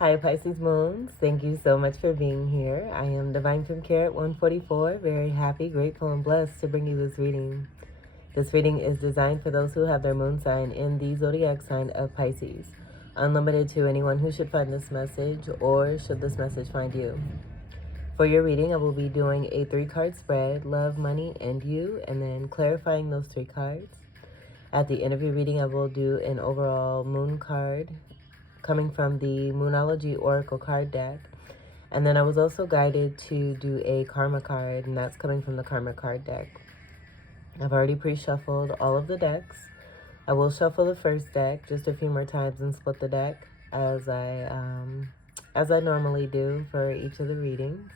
Hi Pisces Moons, thank you so much for being here. I am Divine from Carrot 144, very happy, grateful, and blessed to bring you this reading. This reading is designed for those who have their moon sign in the zodiac sign of Pisces. Unlimited to anyone who should find this message or should this message find you. For your reading, I will be doing a 3-card spread, love, money, and you, and then clarifying those 3 cards. At the end of your reading, I will do an overall moon card coming from the Moonology Oracle card deck. And then I was also guided to do a Karma card, and that's coming from the Karma card deck. I've already pre-shuffled all of the decks. I will shuffle the first deck just a few more times and split the deck as I normally do for each of the readings.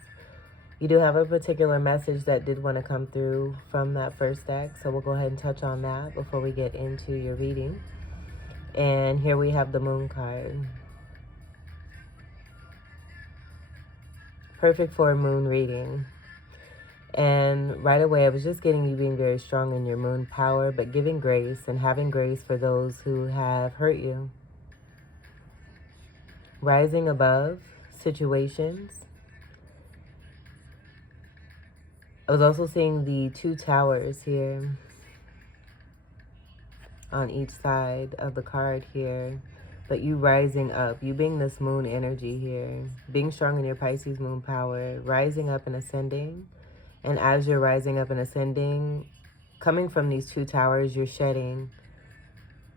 You do have a particular message that did want to come through from that first deck, so we'll go ahead and touch on that before we get into your reading. And here we have the Moon card. Perfect for a moon reading. And right away, I was just getting you being very strong in your moon power, but giving grace and having grace for those who have hurt you. Rising above situations. I was also seeing the 2 towers here on each side of the card here. But you rising up, you being this moon energy here, being strong in your Pisces moon power, rising up and ascending. And as you're rising up and ascending, coming from these 2 towers, you're shedding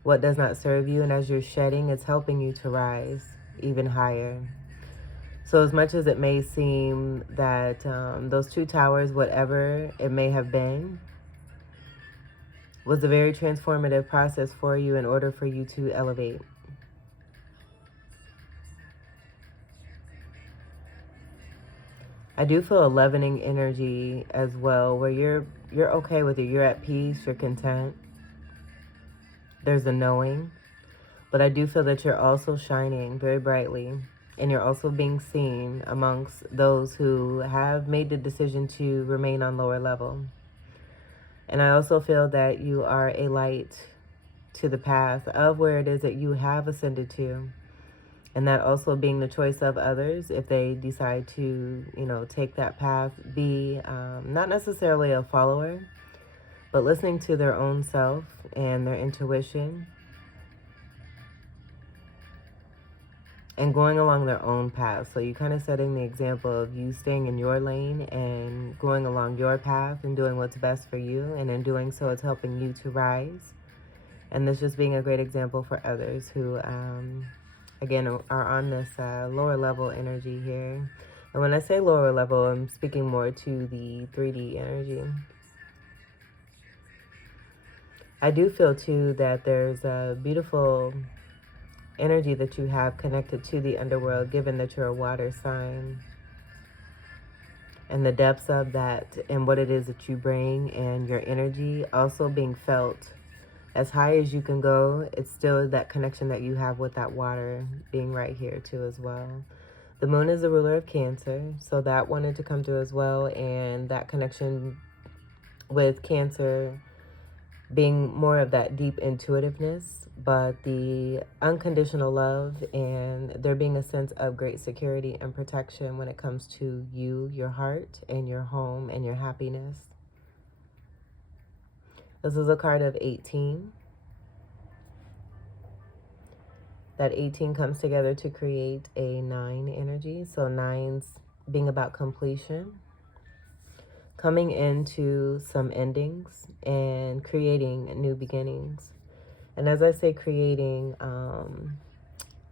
what does not serve you. And as you're shedding, it's helping you to rise even higher. So as much as it may seem that those 2 towers, whatever it may have been, was a very transformative process for you in order for you to elevate. I do feel a leavening energy as well, where you're okay with it. You're at peace, you're content. There's a knowing. But I do feel that you're also shining very brightly, and you're also being seen amongst those who have made the decision to remain on lower level. And I also feel that you are a light to the path of where it is that you have ascended to. And that also being the choice of others, if they decide to, take that path, be not necessarily a follower, but listening to their own self and their intuition and going along their own path. So you kind of setting the example of you staying in your lane and going along your path and doing what's best for you. And in doing so, it's helping you to rise. And this just being a great example for others who, again, are on this lower level energy here. And when I say lower level, I'm speaking more to the 3D energy. I do feel, too, that there's a beautiful energy that you have connected to the underworld, given that you're a water sign. And the depths of that and what it is that you bring and your energy also being felt as high as you can go. It's still that connection that you have with that water being right here too as well. The moon is the ruler of Cancer, so that wanted to come through as well. And that connection with Cancer being more of that deep intuitiveness, but the unconditional love and there being a sense of great security and protection when it comes to you, your heart, and your home and your happiness. This is a card of 18. That 18 comes together to create a 9 energy. So 9's being about completion, coming into some endings and creating new beginnings. And as I say creating,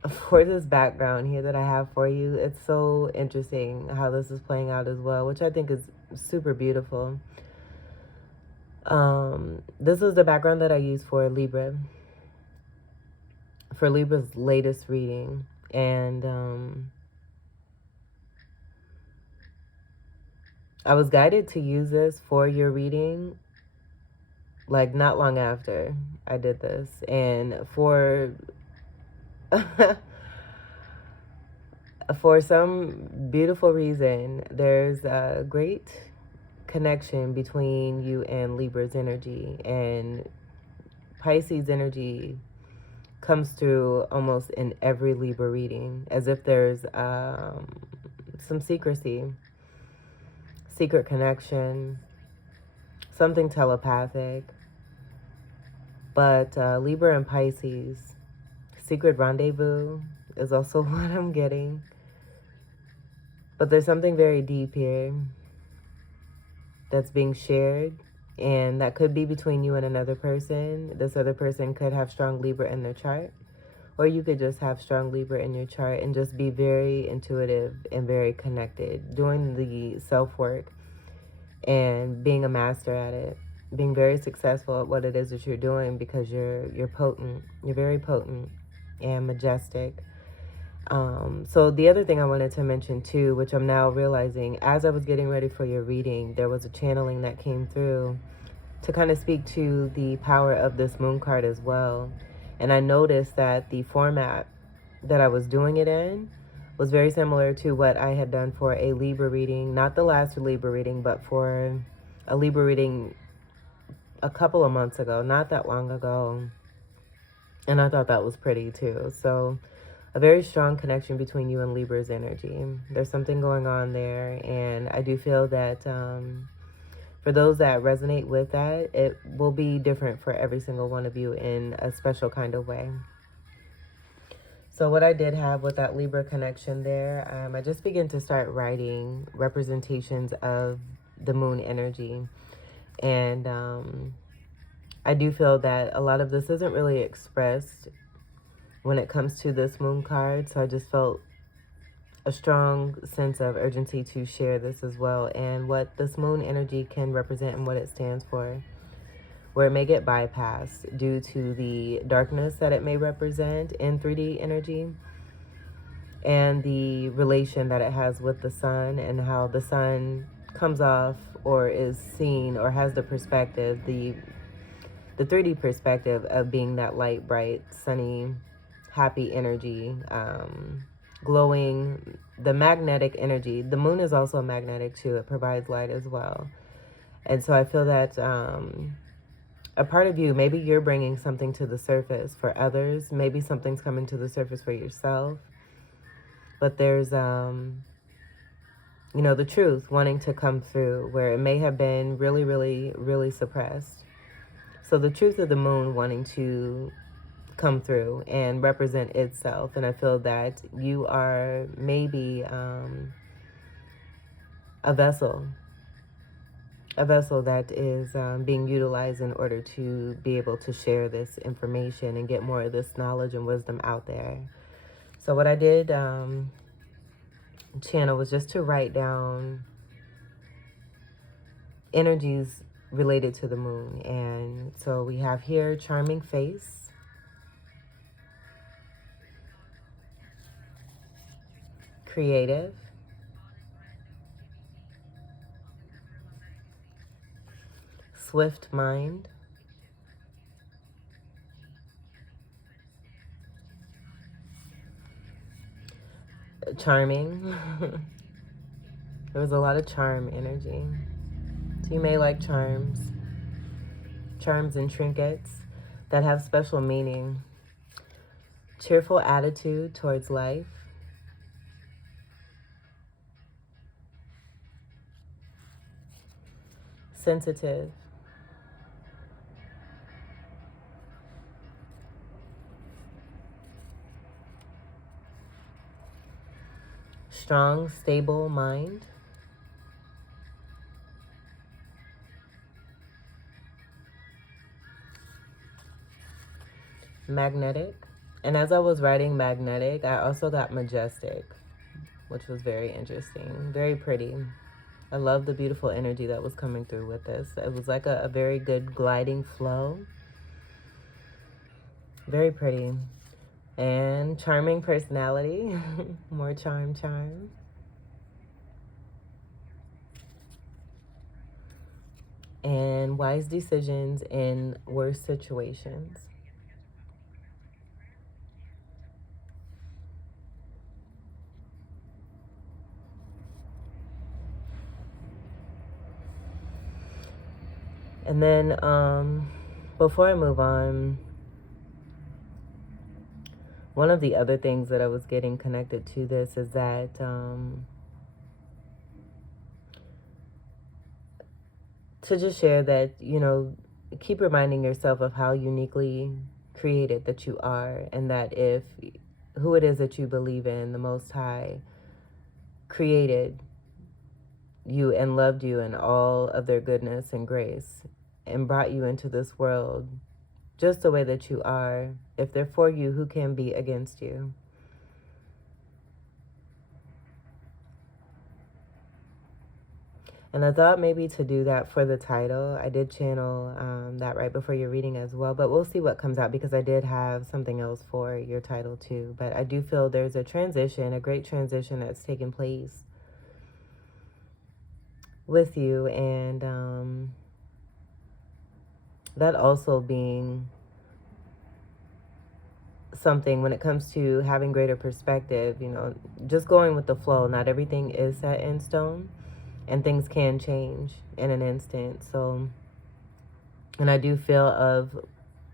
for this background here that I have for you, it's so interesting how this is playing out as well, which I think is super beautiful. This is the background that I use for Libra, for Libra's latest reading. And I was guided to use this for your reading, like not long after I did this. And for for some beautiful reason, there's a great connection between you and Libra's energy. And Pisces energy comes through almost in every Libra reading, as if there's some secrecy, secret connection, something telepathic. But Libra and Pisces, secret rendezvous is also what I'm getting. But there's something very deep here that's being shared, and that could be between you and another person. This other person could have strong Libra in their chart, or you could just have strong Libra in your chart and just be very intuitive and very connected, doing the self-work and being a master at it, being very successful at what it is that you're doing, because you're potent. You're very potent and majestic. So the other thing I wanted to mention too, which I'm now realizing as I was getting ready for your reading, there was a channeling that came through to kind of speak to the power of this moon card as well. And I noticed that the format that I was doing it in was very similar to what I had done for a Libra reading, not the last Libra reading, but for a Libra reading a couple of months ago, not that long ago. And I thought that was pretty too. So a very strong connection between you and Libra's energy. There's something going on there, and I do feel that for those that resonate with that, it will be different for every single one of you in a special kind of way. So what I did have with that Libra connection there, I just began to start writing representations of the moon energy. And I do feel that a lot of this isn't really expressed when it comes to this moon card. So I just felt a strong sense of urgency to share this as well, and what this moon energy can represent and what it stands for, where it may get bypassed due to the darkness that it may represent in 3D energy, and the relation that it has with the sun, and how the sun comes off or is seen or has the perspective, the 3D perspective of being that light, bright, sunny, happy energy, glowing, the magnetic energy. The moon is also magnetic too. It provides light as well. And so I feel that a part of you, maybe you're bringing something to the surface for others. Maybe something's coming to the surface for yourself. But there's, you know, the truth wanting to come through where it may have been really, really, really suppressed. So the truth of the moon wanting to come through and represent itself. And I feel that you are maybe a vessel that is being utilized in order to be able to share this information and get more of this knowledge and wisdom out there. So what I did channel was just to write down energies related to the moon. And so we have here charming face, creative, swift mind, charming. There was a lot of charm energy. So you may like charms and trinkets that have special meaning. Cheerful attitude towards life. Sensitive. Strong, stable mind. Magnetic. And as I was writing magnetic, I also got majestic, which was very interesting. Very pretty. I love the beautiful energy that was coming through with this. It was like a very good gliding flow. Very pretty. And charming personality. More charm. And wise decisions in worse situations. And then before I move on, One of the other things that I was getting connected to this is that to just share that, you know, keep reminding yourself of how uniquely created that you are, and that if who it is that you believe in, the Most High, created you and loved you in all of their goodness and grace and brought you into this world just the way that you are. If they're for you, who can be against you? And I thought maybe to do that for the title. I did channel that right before your reading as well, but we'll see what comes out, because I did have something else for your title too. But I do feel there's a transition, a great transition that's taking place with you, and that also being something when it comes to having greater perspective, you know, just going with the flow. Not everything is set in stone, and things can change in an instant. So, and I do feel of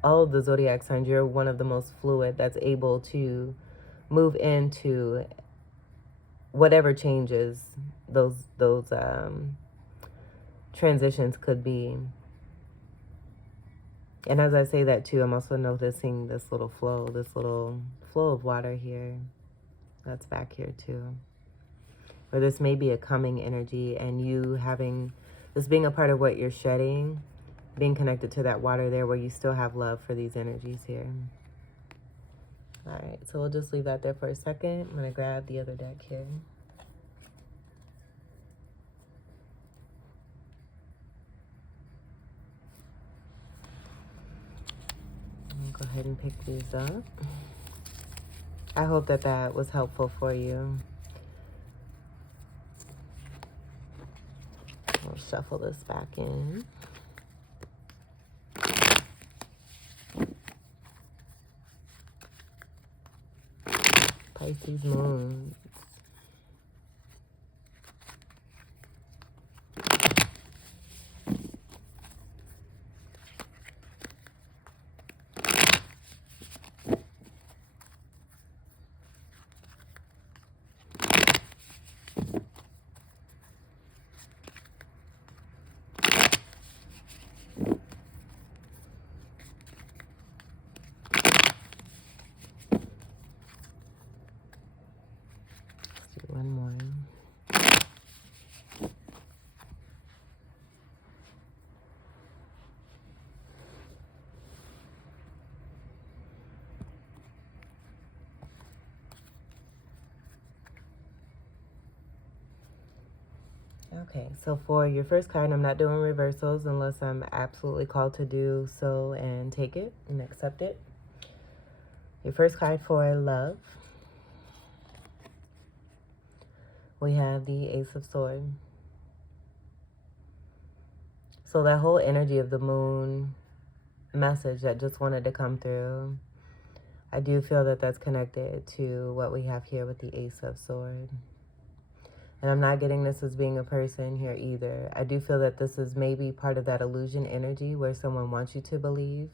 all of the zodiac signs, you're one of the most fluid that's able to move into whatever changes those transitions could be. And as I say that too, I'm also noticing this little flow of water here that's back here too. Or this may be a coming energy, and you having this being a part of what you're shedding, being connected to that water there where you still have love for these energies here. All right, so we'll just leave that there for a second. I'm going to grab the other deck here. I'll go ahead and pick these up. I hope that that was helpful for you. We'll shuffle this back in. Pisces moon. One more. Okay, so for your first card, I'm not doing reversals unless I'm absolutely called to do so, and take it and accept it. Your first card for love. We have the Ace of Swords. So that whole energy of the moon message that just wanted to come through, I do feel that that's connected to what we have here with the Ace of Swords. And I'm not getting this as being a person here either. I do feel that this is maybe part of that illusion energy where someone wants you to believe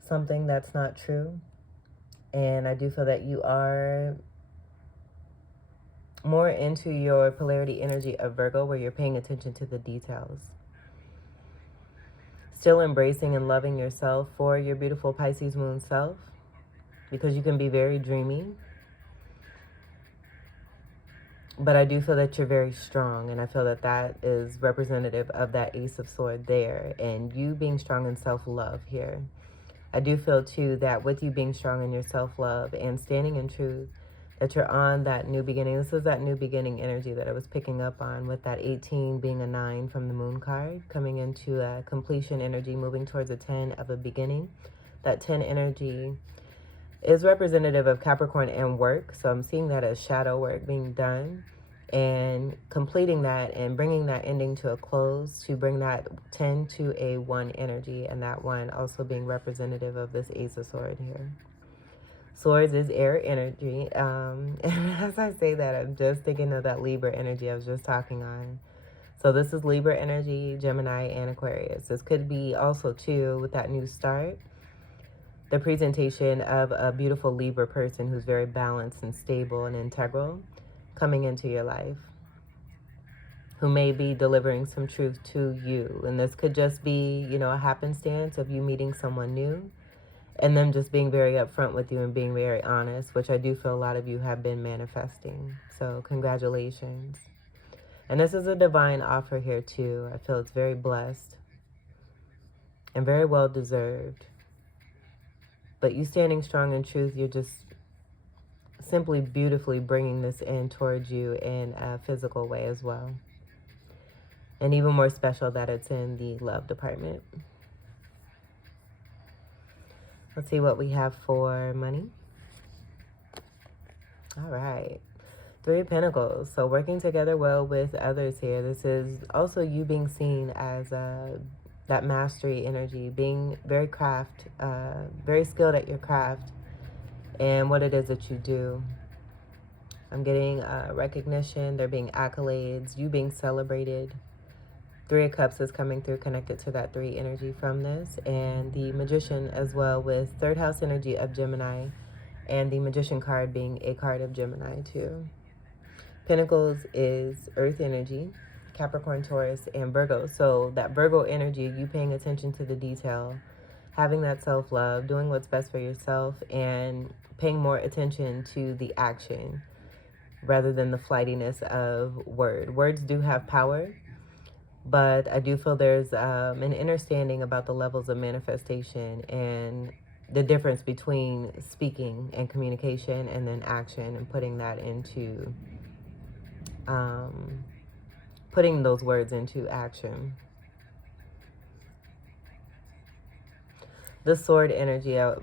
something that's not true. And I do feel that you are more into your polarity energy of Virgo, where you're paying attention to the details. Still embracing and loving yourself for your beautiful Pisces moon self, because you can be very dreamy. But I do feel that you're very strong, and I feel that that is representative of that Ace of Swords there, and you being strong in self-love here. I do feel too that with you being strong in your self-love and standing in truth, that you're on that new beginning. This is that new beginning energy that I was picking up on, with that 18 being a 9 from the moon card, coming into a completion energy, moving towards a 10 of a beginning. That 10 energy is representative of Capricorn and work. So I'm seeing that as shadow work being done, and completing that and bringing that ending to a close to bring that 10 to a 1 energy, and that 1 also being representative of this Ace of Swords here. Swords is air energy. And as I say that, I'm just thinking of that Libra energy I was just talking on. So this is Libra energy, Gemini, and Aquarius. This could be also, too, with that new start, the presentation of a beautiful Libra person who's very balanced and stable and integral coming into your life, who may be delivering some truth to you. And this could just be, you know, a happenstance of you meeting someone new and them just being very upfront with you and being very honest, which I do feel a lot of you have been manifesting. So congratulations. And this is a divine offer here too. I feel it's very blessed and very well deserved. But you standing strong in truth, you're just simply beautifully bringing this in towards you in a physical way as well. And even more special that it's in the love department. Let's see what we have for money. All right. 3 of Pentacles. So working together well with others here. This is also you being seen as that mastery energy, being very very skilled at your craft and what it is that you do. I'm getting recognition. There being accolades. You being celebrated. 3 of Cups is coming through, connected to that 3 energy from this. And the Magician as well, with 3rd house energy of Gemini. And the Magician card being a card of Gemini too. Pentacles is Earth energy, Capricorn, Taurus, and Virgo. So that Virgo energy, you paying attention to the detail, having that self-love, doing what's best for yourself, and paying more attention to the action rather than the flightiness of words do have power, but I do feel there's an understanding about the levels of manifestation and the difference between speaking and communication and then action, and putting that into putting those words into action. The Sword energy I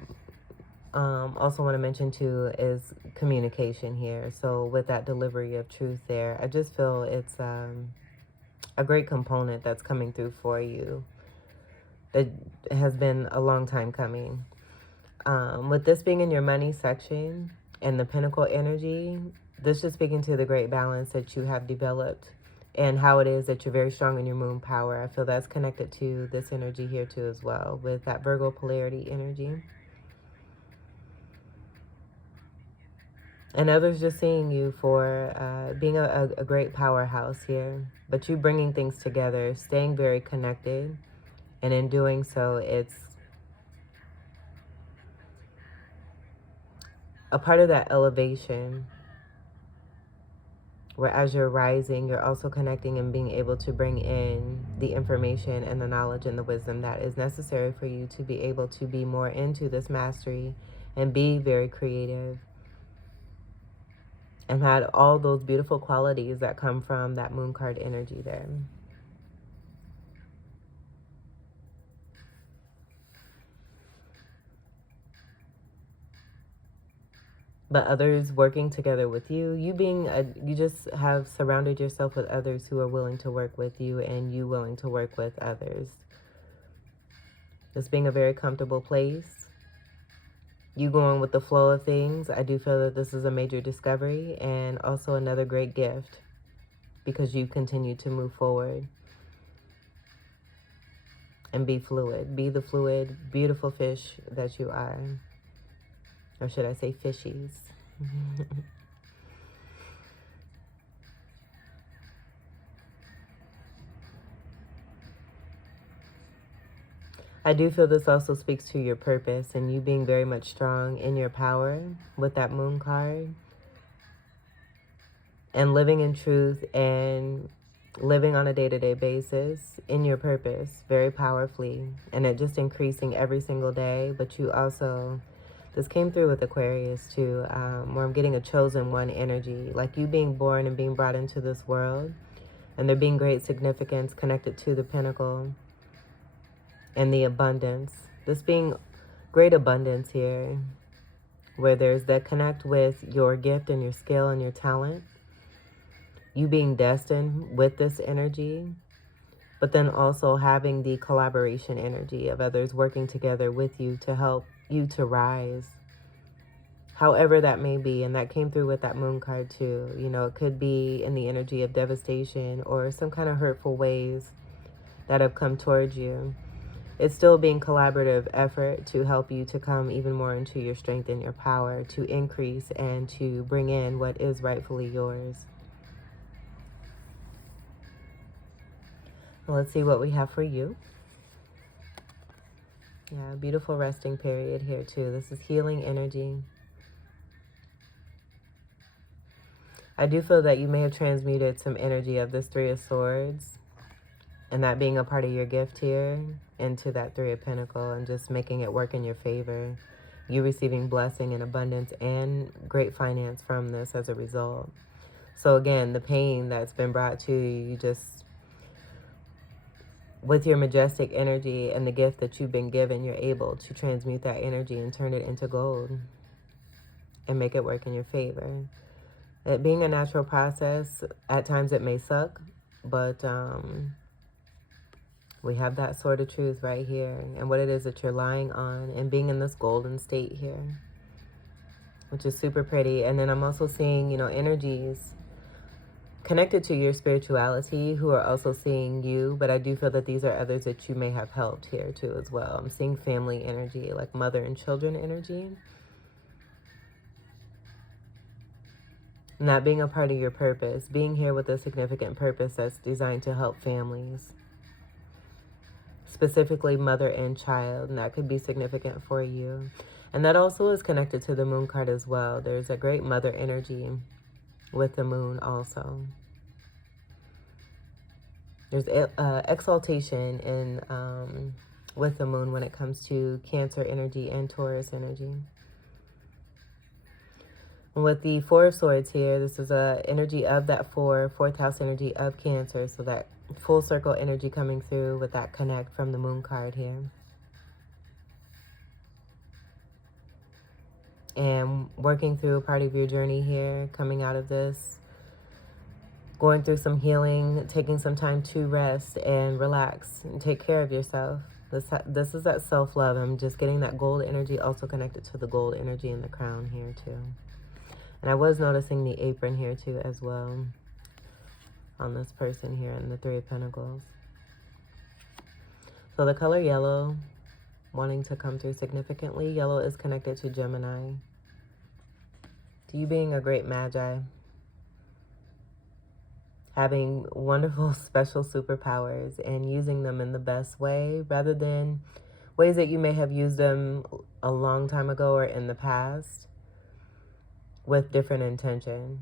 also want to mention too is communication here. So with that delivery of truth there, I just feel it's a great component that's coming through for you that has been a long time coming. With this being in your money section and the Pentacle energy, this is speaking to the great balance that you have developed and how it is that you're very strong in your moon power. I feel that's connected to this energy here too as well, with that Virgo polarity energy. And others just seeing you for being a great powerhouse here, but you bringing things together, staying very connected, and in doing so, it's a part of that elevation where as you're rising, you're also connecting and being able to bring in the information and the knowledge and the wisdom that is necessary for you to be able to be more into this mastery and be very creative and had all those beautiful qualities that come from that moon card energy there. But others working together with you, you just have surrounded yourself with others who are willing to work with you and you willing to work with others. This being a very comfortable place, you going with the flow of things. I do feel that this is a major discovery and also another great gift because you continue to move forward and be fluid. Be the fluid, beautiful fish that you are. Or should I say fishies? I do feel this also speaks to your purpose and you being very much strong in your power with that moon card. And living in truth and living on a day-to-day basis in your purpose very powerfully. And it just increasing every single day. But you also... This came through with Aquarius too, where I'm getting a chosen one energy. Like you being born and being brought into this world. And there being great significance connected to the Pentacle. And the abundance. This being great abundance here. Where there's that connect with your gift and your skill and your talent. You being destined with this energy. But then also having the collaboration energy of others working together with you to help you to rise, however that may be. And that came through with that moon card too. You know, it could be in the energy of devastation or some kind of hurtful ways that have come towards you. it's still being collaborative effort to help you to come even more into your strength and your power, to increase and to bring in what is rightfully yours. Well, let's see what we have for you. Yeah, beautiful resting period here too. This is healing energy. I do feel that you may have transmuted some energy of this Three of Swords and that being a part of your gift here into that Three of Pentacles and just making it work in your favor. You receiving blessing and abundance and great finance from this as a result. So again, the pain that's been brought to you, you just, with your majestic energy and the gift that you've been given, you're able to transmute that energy and turn it into gold and make it work in your favor. It being a natural process, at times it may suck, but we have that sort of truth right here and what it is that you're lying on and being in this golden state here, which is super pretty. And then I'm also seeing, you know, energies connected to your spirituality who are also seeing you, but I do feel that these are others that you may have helped here too as well. I'm seeing family energy, like mother and children energy. And that being a part of your purpose, being here with a significant purpose that's designed to help families, specifically mother and child, and that could be significant for you. And that also is connected to the moon card as well. There's a great mother energy with the moon also. There's exaltation in with the moon when it comes to Cancer energy and Taurus energy. And with the Four of Swords here, this is a energy of that fourth house energy of Cancer. So that full circle energy coming through with that connect from the moon card here. And working through a part of your journey here, coming out of this, going through some healing, taking some time to rest and relax and take care of yourself. This is that self-love. I'm just getting that gold energy also connected to the gold energy in the crown here too. And I was noticing the apron here too as well on this person here in the Three of Pentacles. So the color yellow, wanting to come through significantly. Yellow is connected to Gemini. To you being a great magi. Having wonderful special superpowers and using them in the best way rather than ways that you may have used them a long time ago or in the past with different intention.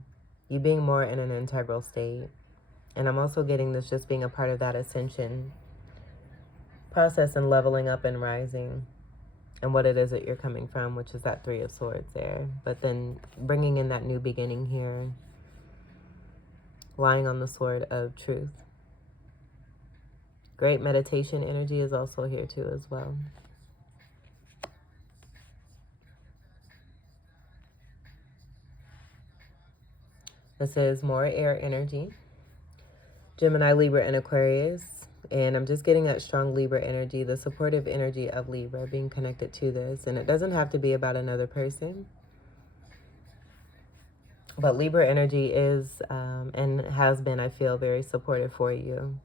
You being more in an integral state. And I'm also getting this just being a part of that ascension process and leveling up and rising and what it is that you're coming from, which is that Three of Swords there. But then bringing in that new beginning here, lying on the sword of truth. Great meditation energy is also here too as well. This is more air energy. Gemini, Libra, and Aquarius. And I'm just getting that strong Libra energy, the supportive energy of Libra being connected to this. And it doesn't have to be about another person. But Libra energy is and has been, I feel, very supportive for you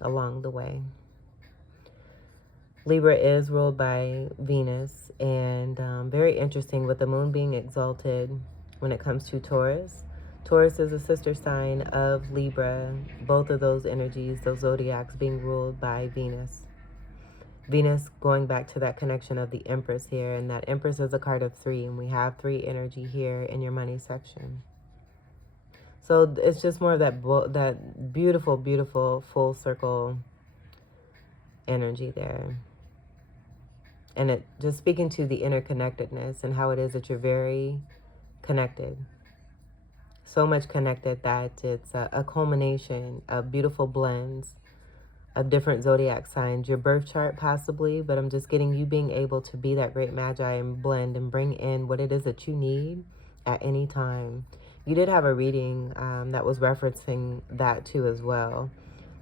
along the way. Libra is ruled by Venus, and very interesting with the moon being exalted when it comes to Taurus. Taurus is a sister sign of Libra. Both of those energies, those zodiacs, being ruled by Venus. Venus going back to that connection of the Empress here, and that Empress is a card of 3, and we have 3 energy here in your money section. So it's just more of that beautiful, beautiful full circle energy there. And it just speaking to the interconnectedness and how it is that you're very connected. So much connected that it's a culmination of beautiful blends of different zodiac signs, your birth chart possibly, but I'm just getting you being able to be that great magi and blend and bring in what it is that you need at any time. You did have a reading that was referencing that too as well,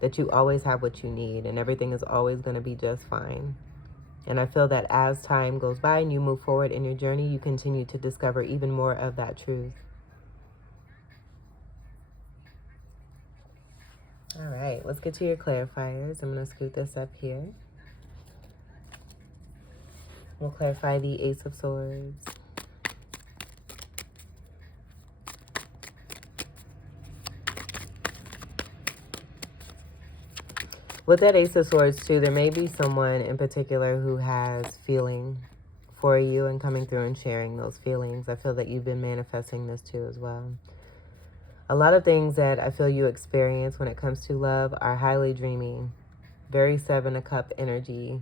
that you always have what you need and everything is always going to be just fine. And I feel that as time goes by and you move forward in your journey, you continue to discover even more of that truth. All right, let's get to your clarifiers. I'm going to scoot this up here. We'll clarify the Ace of Swords. With that Ace of Swords, too, there may be someone in particular who has feeling for you and coming through and sharing those feelings. I feel that you've been manifesting this, too, as well. A lot of things that I feel you experience when it comes to love are highly dreamy, very Seven of Cup energy.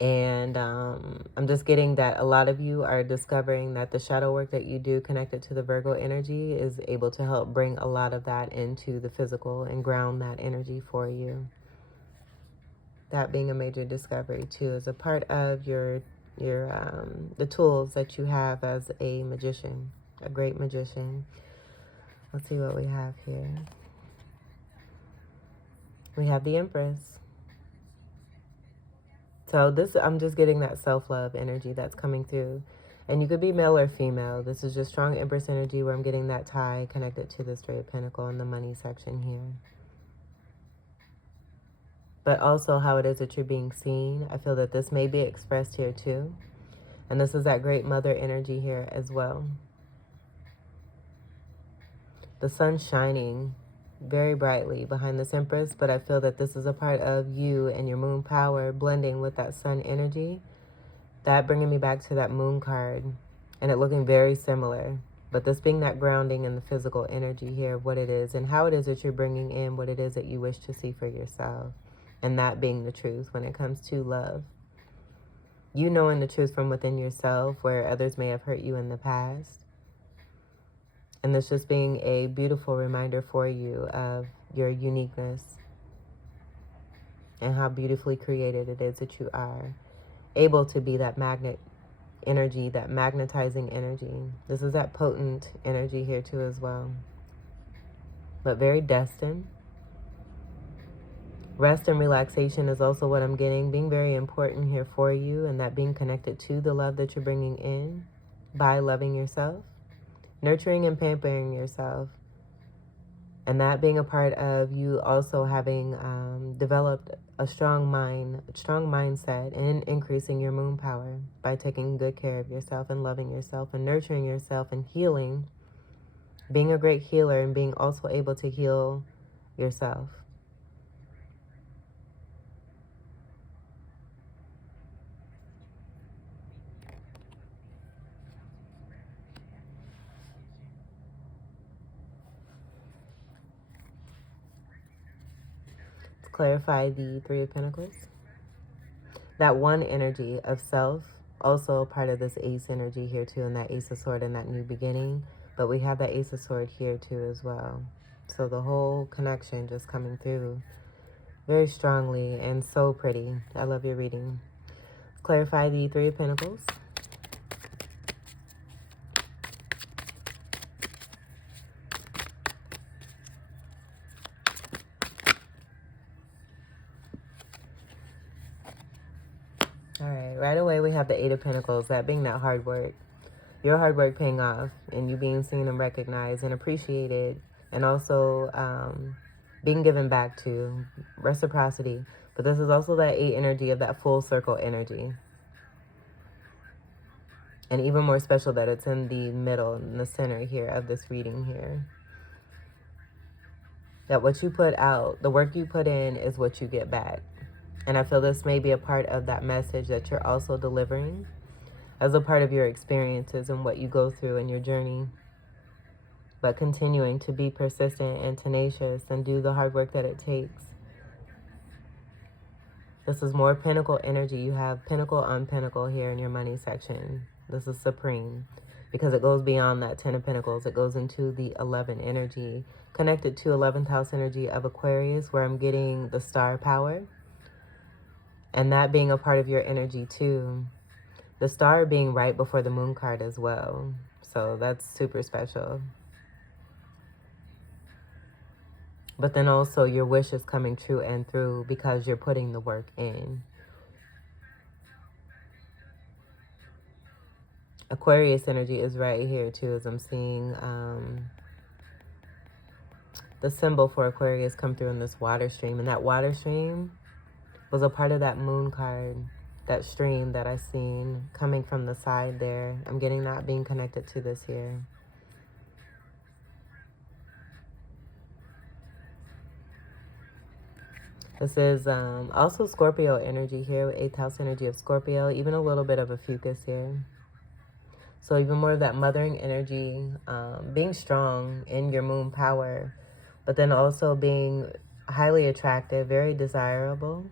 And I'm just getting that a lot of you are discovering that the shadow work that you do connected to the Virgo energy is able to help bring a lot of that into the physical and ground that energy for you. That being a major discovery too, is a part of the tools that you have as a magician, a great magician. Let's see what we have here. We have the Empress. So this, I'm just getting that self-love energy that's coming through. And you could be male or female. This is just strong Empress energy where I'm getting that tie connected to the Straight of Pentacle in the money section here. But also how it is that you're being seen. I feel that this may be expressed here too. And this is that great mother energy here as well. The sun shining very brightly behind this Empress, but I feel that this is a part of you and your moon power blending with that sun energy. That bringing me back to that moon card and it looking very similar. But this being that grounding in the physical energy here of what it is and how it is that you're bringing in what it is that you wish to see for yourself. And that being the truth when it comes to love. You knowing the truth from within yourself where others may have hurt you in the past. And this just being a beautiful reminder for you of your uniqueness and how beautifully created it is that you are able to be that magnet energy, that magnetizing energy. This is that potent energy here too as well. But very destined. Rest and relaxation is also what I'm getting, being very important here for you, and that being connected to the love that you're bringing in by loving yourself. Nurturing and pampering yourself. And that being a part of you also having developed a strong mindset and increasing your moon power by taking good care of yourself and loving yourself and nurturing yourself and healing. Being a great healer and being also able to heal yourself. Clarify the Three of Pentacles. That one energy of self, also part of this Ace energy here too, and that Ace of Sword and that new beginning. But we have that Ace of Sword here too as well. So the whole connection just coming through very strongly and so pretty. I love your reading. Clarify the Three of Pentacles. All right, right away we have the Eight of Pentacles, that being that hard work. Your hard work paying off and you being seen and recognized and appreciated, and also being given back to, reciprocity. But this is also that 8 energy of that full circle energy. And even more special that it's in the middle, in the center here of this reading here. That what you put out, the work you put in is what you get back. And I feel this may be a part of that message that you're also delivering as a part of your experiences and what you go through in your journey. But continuing to be persistent and tenacious and do the hard work that it takes. This is more Pentacle energy. You have Pentacle on Pentacle here in your money section. This is supreme because it goes beyond that 10 of Pentacles. It goes into the 11 energy, connected to 11th house energy of Aquarius, where I'm getting the star power. And that being a part of your energy too. The star being right before the moon card as well. So that's super special. But then also your wish is coming true and through because you're putting the work in. Aquarius energy is right here too, as I'm seeing the symbol for Aquarius come through in this water stream. And that water stream was a part of that moon card, that stream that I seen coming from the side there. I'm getting that being connected to this here. This is also Scorpio energy here, with 8th house energy of Scorpio, even a little bit of a fucus here. So even more of that mothering energy, being strong in your moon power, but then also being highly attractive, very desirable.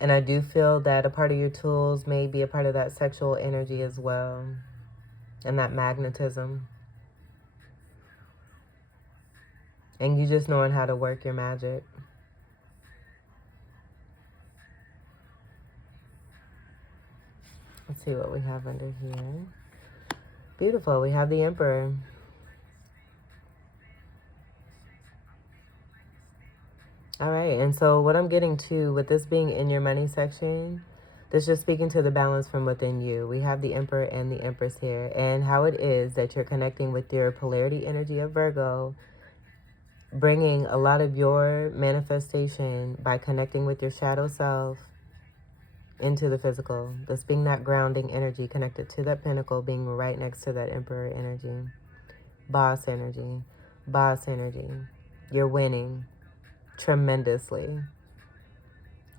And I do feel that a part of your tools may be a part of that sexual energy as well, and that magnetism. And you just knowing how to work your magic. Let's see what we have under here. Beautiful. We have the Emperor. All right. And so what I'm getting to with this being in your money section, this just speaking to the balance from within you. We have the Emperor and the Empress here, and how it is that you're connecting with your polarity energy of Virgo, bringing a lot of your manifestation by connecting with your shadow self into the physical. This being that grounding energy connected to that pinnacle, being right next to that Emperor energy. Boss energy. Boss energy. You're winning tremendously.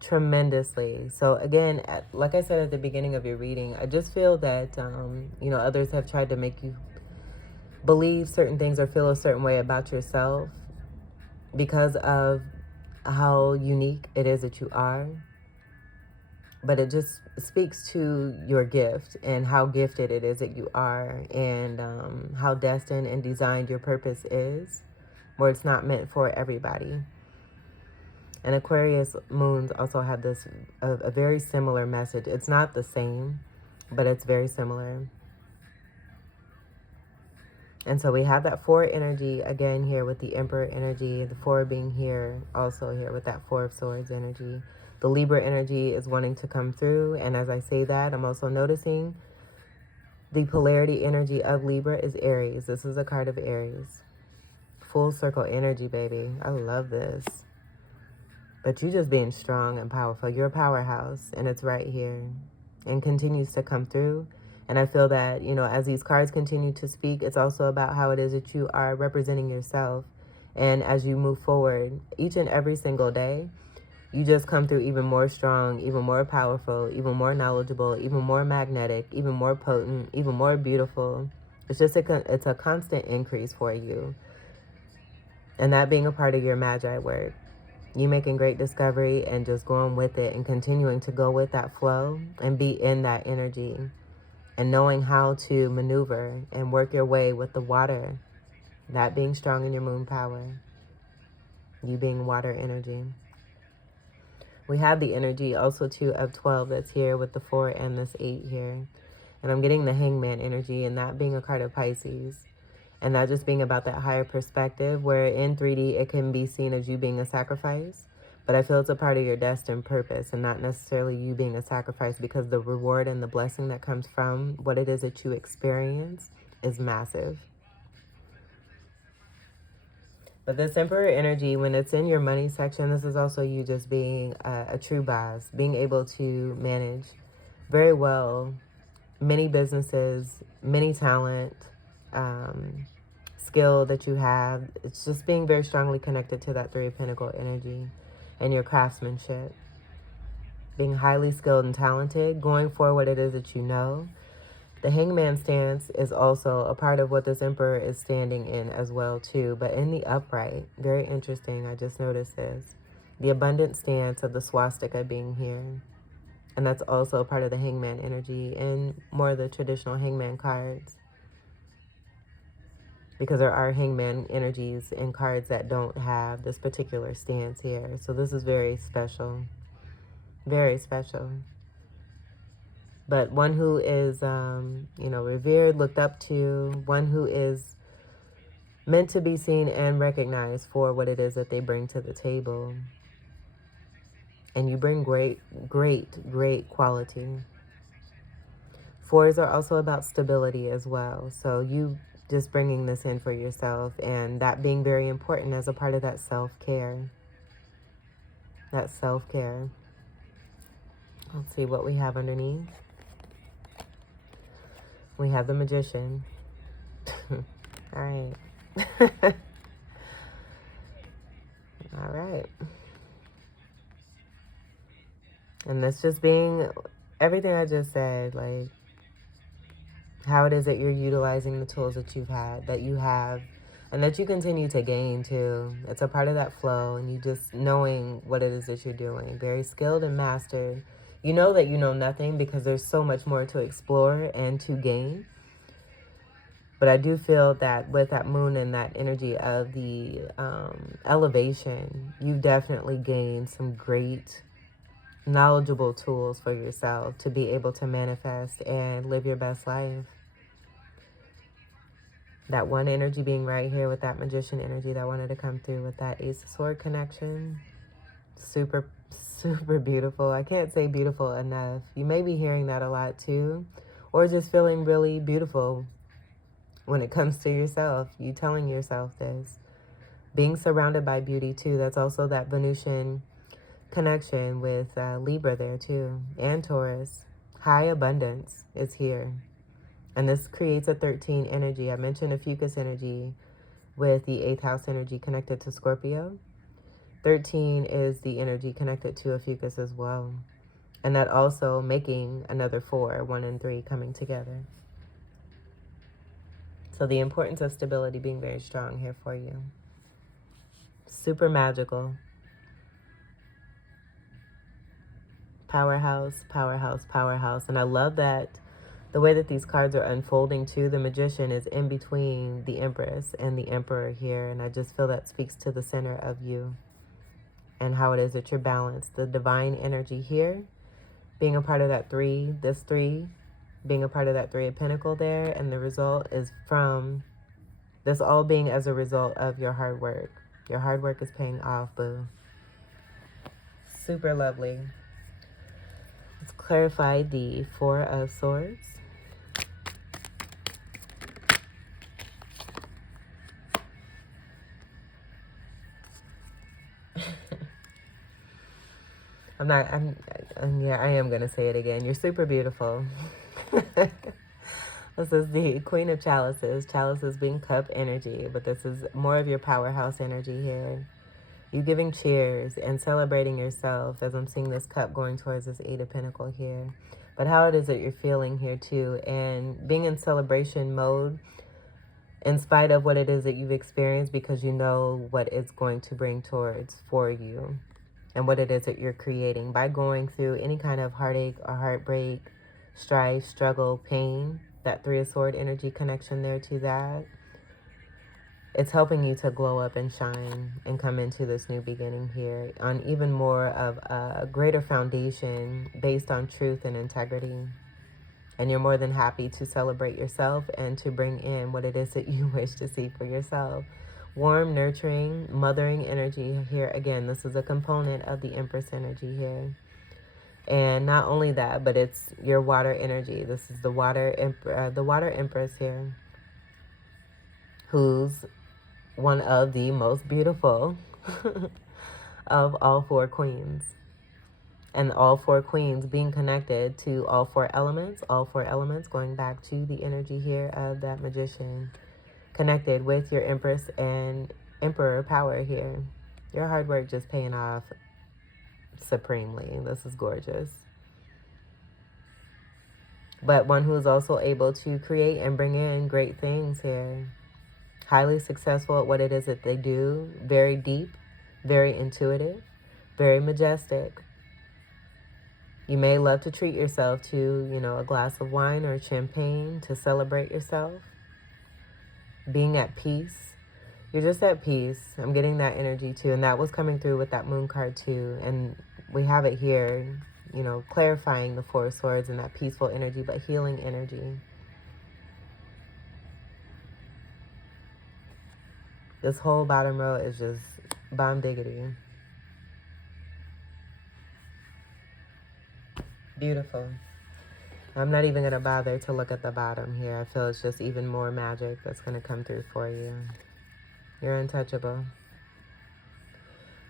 Tremendously. So again, like I said at the beginning of your reading, I just feel that, others have tried to make you believe certain things or feel a certain way about yourself because of how unique it is that you are. But it just speaks to your gift and how gifted it is that you are, and how destined and designed your purpose is, where it's not meant for everybody. And Aquarius moons also have this, a very similar message. It's not the same, but it's very similar. And so we have that 4 energy again here with the Emperor energy, the 4 being here, also here with that 4 of Swords energy. The Libra energy is wanting to come through. And as I say that, I'm also noticing the polarity energy of Libra is Aries. This is a card of Aries. Full circle energy, baby. I love this. But you just being strong and powerful. You're a powerhouse, and it's right here and continues to come through. And I feel that, as these cards continue to speak, it's also about how it is that you are representing yourself. And as you move forward each and every single day, you just come through even more strong, even more powerful, even more knowledgeable, even more magnetic, even more potent, even more beautiful. It's just it's a constant increase for you. And that being a part of your magi work. You making great discovery and just going with it and continuing to go with that flow and be in that energy. And knowing how to maneuver and work your way with the water. That being strong in your moon power. You being water energy. We have the energy also too of 12 that's here with the 4 and this 8 here. And I'm getting the Hangman energy, and that being a card of Pisces. And that just being about that higher perspective, where in 3D it can be seen as you being a sacrifice. But I feel it's a part of your destined purpose and not necessarily you being a sacrifice, because the reward and the blessing that comes from what it is that you experience is massive. But this Emperor energy, when it's in your money section, this is also you just being a true boss, being able to manage very well many businesses, many talent, skill that you have. It's just being very strongly connected to that 3 of Pentacles energy and your craftsmanship. Being highly skilled and talented, going for what it is that you know. The Hangman stance is also a part of what this Emperor is standing in as well too, but in the upright. Very interesting, I just noticed this. The abundant stance of the swastika being here. And that's also a part of the Hangman energy and more of the traditional Hangman cards. Because there are Hangman energies in cards that don't have this particular stance here. So this is very special. Very special. But one who is, revered, looked up to, one who is meant to be seen and recognized for what it is that they bring to the table. And you bring great, great, great quality. 4s are also about stability as well. So you just bringing this in for yourself, and that being very important as a part of that self-care. That self-care. Let's see what we have underneath. We have the Magician. All right. All right. And that's just being everything I just said, like how it is that you're utilizing the tools that you have, and that you continue to gain too. It's a part of that flow, and you just knowing what it is that you're doing. Very skilled and mastered. You know that you know nothing because there's so much more to explore and to gain. But I do feel that with that moon and that energy of the elevation, you've definitely gained some great knowledgeable tools for yourself to be able to manifest and live your best life. That one energy being right here with that Magician energy that wanted to come through with that Ace of Sword connection. Super, super beautiful. I can't say beautiful enough. You may be hearing that a lot too, or just feeling really beautiful when it comes to yourself. You telling yourself this. Being surrounded by beauty too. That's also that Venusian connection with Libra there too, and Taurus. High abundance is here, and this creates a 13 energy. I mentioned a Fucus energy with the 8th house energy connected to Scorpio. 13 is the energy connected to a Fucus as well, and that also making another 4, 1 and 3 coming together. So the importance of stability being very strong here for you. Super magical. Powerhouse, powerhouse, powerhouse. And I love that the way that these cards are unfolding too. The Magician is in between the Empress and the Emperor here. And I just feel that speaks to the center of you and how it is that you're balanced. The divine energy here being a part of that 3, this 3 being a part of that 3 of Pentacles there. And the result is from this all being as a result of your hard work. Your hard work is paying off, boo. Super lovely. Let's clarify the 4 of Swords. Yeah, I am going to say it again. You're super beautiful. This is the Queen of Chalices. Chalices being cup energy, but this is more of your powerhouse energy here. You giving cheers and celebrating yourself as I'm seeing this cup going towards this 8 of Pentacles here. But how it is that you're feeling here too, and being in celebration mode in spite of what it is that you've experienced, because you know what it's going to bring towards for you and what it is that you're creating by going through any kind of heartache or heartbreak, strife, struggle, pain. That 3 of Swords energy connection there to that. It's helping you to glow up and shine and come into this new beginning here on even more of a greater foundation based on truth and integrity. And you're more than happy to celebrate yourself and to bring in what it is that you wish to see for yourself. Warm, nurturing, mothering energy here. Again, this is a component of the Empress energy here. And not only that, but it's your water energy. This is the water Empress here, who's one of the most beautiful of all 4 queens. And all 4 queens being connected to all 4 elements. All 4 elements going back to the energy here of that Magician. Connected with your Empress and Emperor power here. Your hard work just paying off supremely. This is gorgeous. But one who is also able to create and bring in great things here. Highly successful at what it is that they do. Very deep, very intuitive, very majestic. You may love to treat yourself to, a glass of wine or champagne to celebrate yourself. Being at peace. You're just at peace. I'm getting that energy too. And that was coming through with that moon card too. And we have it here, clarifying the 4 of Swords and that peaceful energy, but healing energy. This whole bottom row is just bomb diggity. Beautiful. I'm not even going to bother to look at the bottom here. I feel it's just even more magic that's going to come through for you. You're untouchable.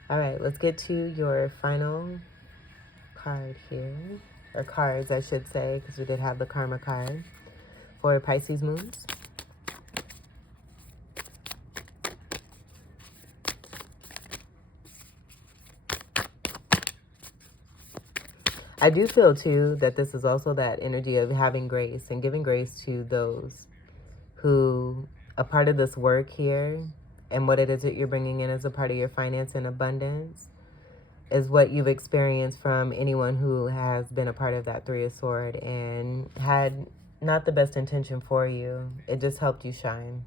All right, let's get to your final card here. Or cards, I should say, because we did have the Karma card for Pisces moons. I do feel, too, that this is also that energy of having grace and giving grace to those who, a part of this work here and what it is that you're bringing in as a part of your finance and abundance is what you've experienced from anyone who has been a part of that Three of Swords and had not the best intention for you. It just helped you shine.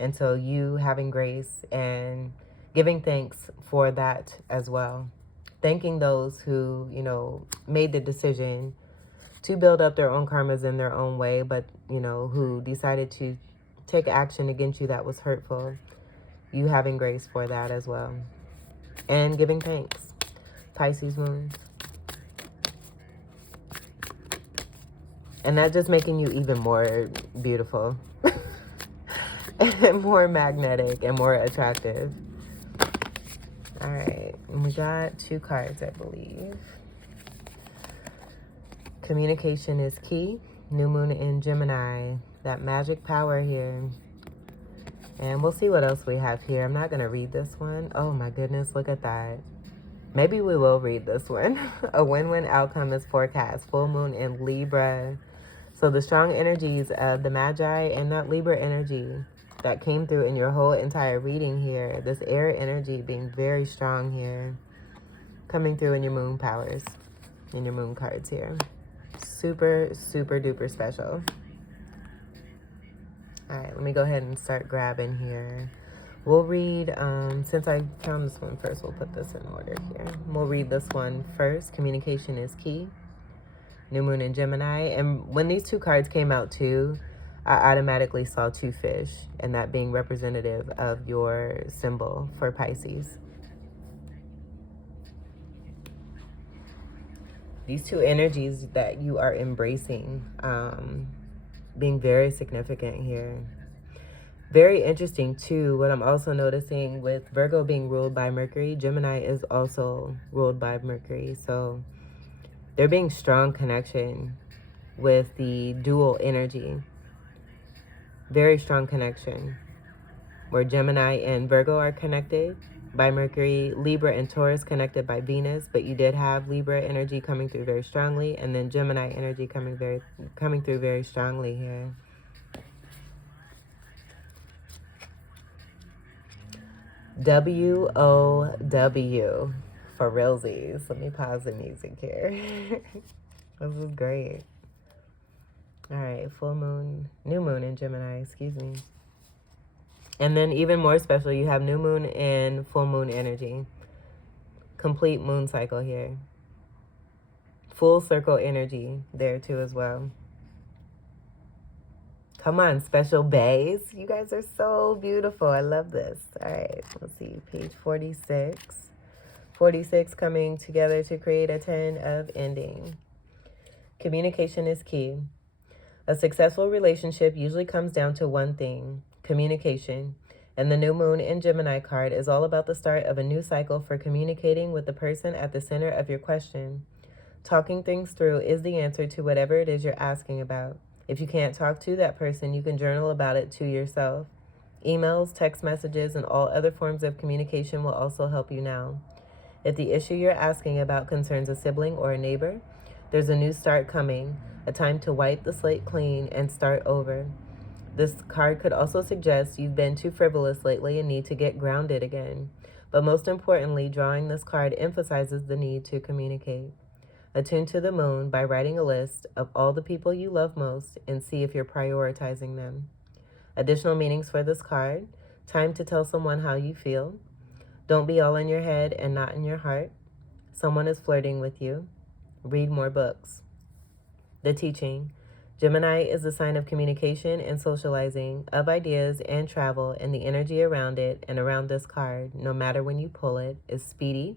And so you having grace and giving thanks for that as well. Thanking those who, you know, made the decision to build up their own karmas in their own way, but, you know, who decided to take action against you that was hurtful. You having grace for that as well. And giving thanks. Pisces moons. And that just making you even more beautiful. And more magnetic and more attractive. All right. And we got 2 cards, I believe. Communication is key. New moon in Gemini. That magic power here. And we'll see what else we have here. I'm not going to read this one. Oh my goodness, look at that. Maybe we will read this one. A win-win outcome is forecast. Full moon in Libra. So the strong energies of the Magi and that Libra energy that came through in your whole entire reading here. This air energy being very strong here. Coming through in your moon powers. In your moon cards here. Super, super duper special. All right, let me go ahead and start grabbing here. We'll read, since I found this one first, we'll put this in order here. We'll read this one first. Communication is key. New moon in Gemini. And when these 2 cards came out too, I automatically saw 2 fish, and that being representative of your symbol for Pisces. These 2 energies that you are embracing, being very significant here. Very interesting too, what I'm also noticing with Virgo being ruled by Mercury, Gemini is also ruled by Mercury. So there being strong connection with the dual energy. Very strong connection. Where Gemini and Virgo are connected by Mercury, Libra and Taurus connected by Venus, but you did have Libra energy coming through very strongly, and then Gemini energy coming through very strongly here. WOW for realsies. Let me pause the music here. This is great. All right, full moon, new moon in Gemini, excuse me. And then even more special, you have new moon and full moon energy. Complete moon cycle here. Full circle energy there too as well. Come on, special bays. You guys are so beautiful. I love this. All right, let's see, page 46. 46 coming together to create a 10 of ending. Communication is key. A successful relationship usually comes down to one thing, communication. And the new moon in Gemini card is all about the start of a new cycle for communicating with the person at the center of your question. Talking things through is the answer to whatever it is you're asking about. If you can't talk to that person, you can journal about it to yourself. Emails, text messages, and all other forms of communication will also help you now. If the issue you're asking about concerns a sibling or a neighbor, there's a new start coming, a time to wipe the slate clean and start over. This card could also suggest you've been too frivolous lately and need to get grounded again. But most importantly, drawing this card emphasizes the need to communicate. Attune to the moon by writing a list of all the people you love most and see if you're prioritizing them. Additional meanings for this card: time to tell someone how you feel. Don't be all in your head and not in your heart. Someone is flirting with you. Read more books. The teaching: Gemini is a sign of communication and socializing, of ideas and travel, and the energy around it and around this card, no matter when you pull it, is speedy,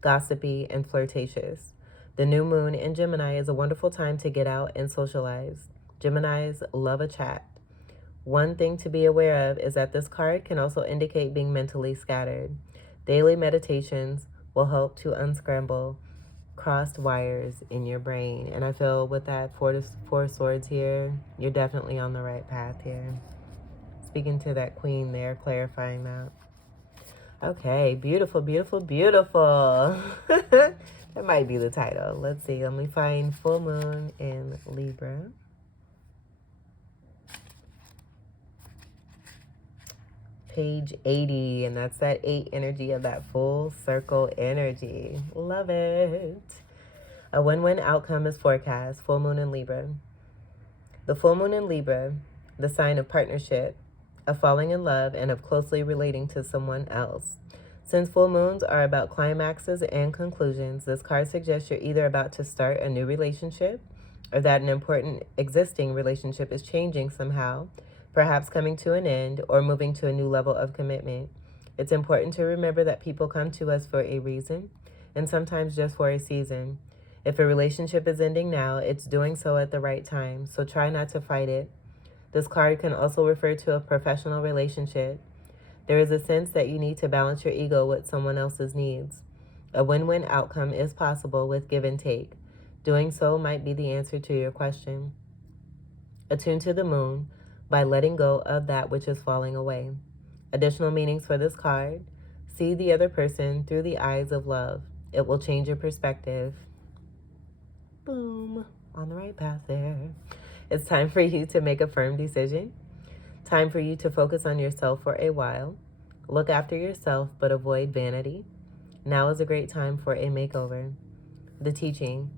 gossipy, and flirtatious. The new moon in Gemini is a wonderful time to get out and socialize. Geminis love a chat. One thing to be aware of is that this card can also indicate being mentally scattered. Daily meditations will help to unscramble crossed wires in your brain. And I feel with that four swords here, you're definitely on the right path here. Speaking to that queen there, clarifying that. Okay, beautiful, beautiful, beautiful. That might be the title. Let's see. Let me find full moon in Libra. Page 80, and that's that 8 energy of that full circle energy. Love it. A win-win outcome is forecast. Full moon in Libra. The full moon in Libra, the sign of partnership, of falling in love, and of closely relating to someone else. Since full moons are about climaxes and conclusions, this card suggests you're either about to start a new relationship or that an important existing relationship is changing somehow, perhaps coming to an end or moving to a new level of commitment. It's important to remember that people come to us for a reason and sometimes just for a season. If a relationship is ending now, it's doing so at the right time, so try not to fight it. This card can also refer to a professional relationship. There is a sense that you need to balance your ego with someone else's needs. A win-win outcome is possible with give and take. Doing so might be the answer to your question. Attune to the moon by letting go of that which is falling away. Additional meanings for this card. See the other person through the eyes of love. It will change your perspective. Boom. On the right path there. It's time for you to make a firm decision. Time for you to focus on yourself for a while. Look after yourself, but avoid vanity. Now is a great time for a makeover. The teaching.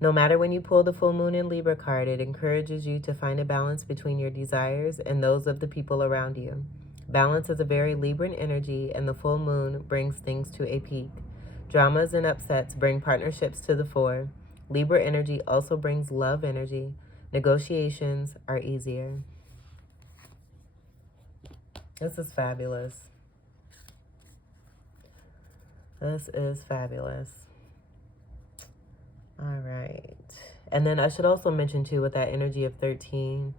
No matter when you pull the full moon in Libra card, it encourages you to find a balance between your desires and those of the people around you. Balance is a very Libran energy, and the full moon brings things to a peak. Dramas and upsets bring partnerships to the fore. Libra energy also brings love energy. Negotiations are easier. This is fabulous. This is fabulous. All right. And then I should also mention, too, with that energy of 13,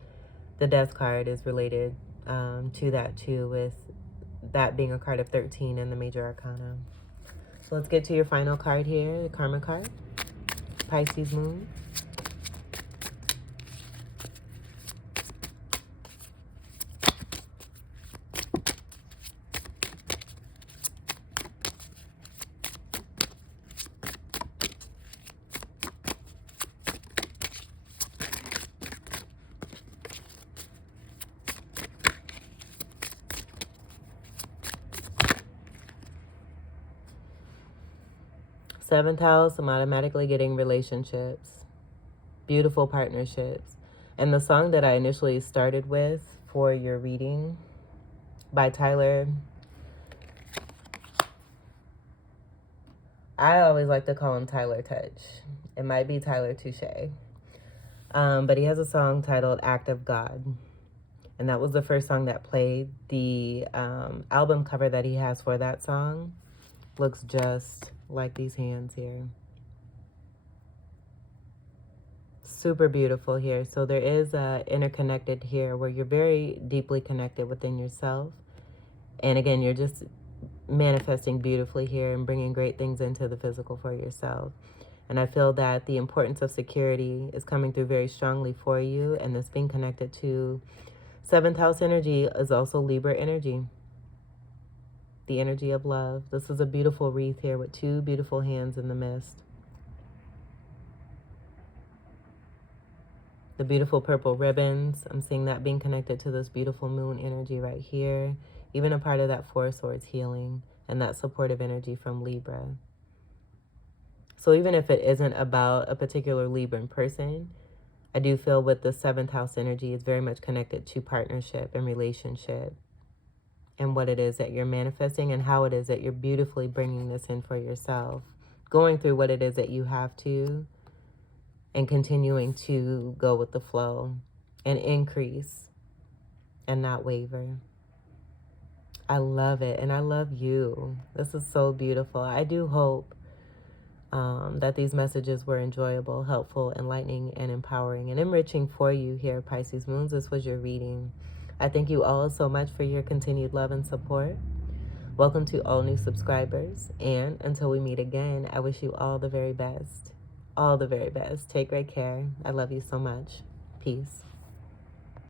the death card is related to that, too, with that being a card of 13 and the major arcana. So let's get to your final card here, the karma card. Pisces moon. 7th house, I'm automatically getting relationships, beautiful partnerships. And the song that I initially started with for your reading by Tyler, I always like to call him Tyler Touch. It might be Tyler Touché. But he has a song titled Act of God. And that was the first song that played. The album cover that he has for that song looks just like these hands here. Super beautiful here. So there is interconnected here where you're very deeply connected within yourself. And again, you're just manifesting beautifully here and bringing great things into the physical for yourself. And I feel that the importance of security is coming through very strongly for you. And this being connected to 7th house energy is also Libra energy. The energy of love. This is a beautiful wreath here with 2 beautiful hands in the mist. The beautiful purple ribbons. I'm seeing that being connected to this beautiful moon energy right here. Even a part of that 4 swords healing and that supportive energy from Libra. So even if it isn't about a particular Libran person, I do feel with the 7th house energy is very much connected to partnership and relationship and what it is that you're manifesting and how it is that you're beautifully bringing this in for yourself, going through what it is that you have to, and continuing to go with the flow and increase and not waver. I love it, and I love you. This is so beautiful. I do hope that these messages were enjoyable, helpful, enlightening, and empowering and enriching for you here, Pisces Moons. This was your reading. I thank you all so much for your continued love and support. Welcome to all new subscribers. And until we meet again, I wish you all the very best. All the very best. Take great care. I love you so much. Peace.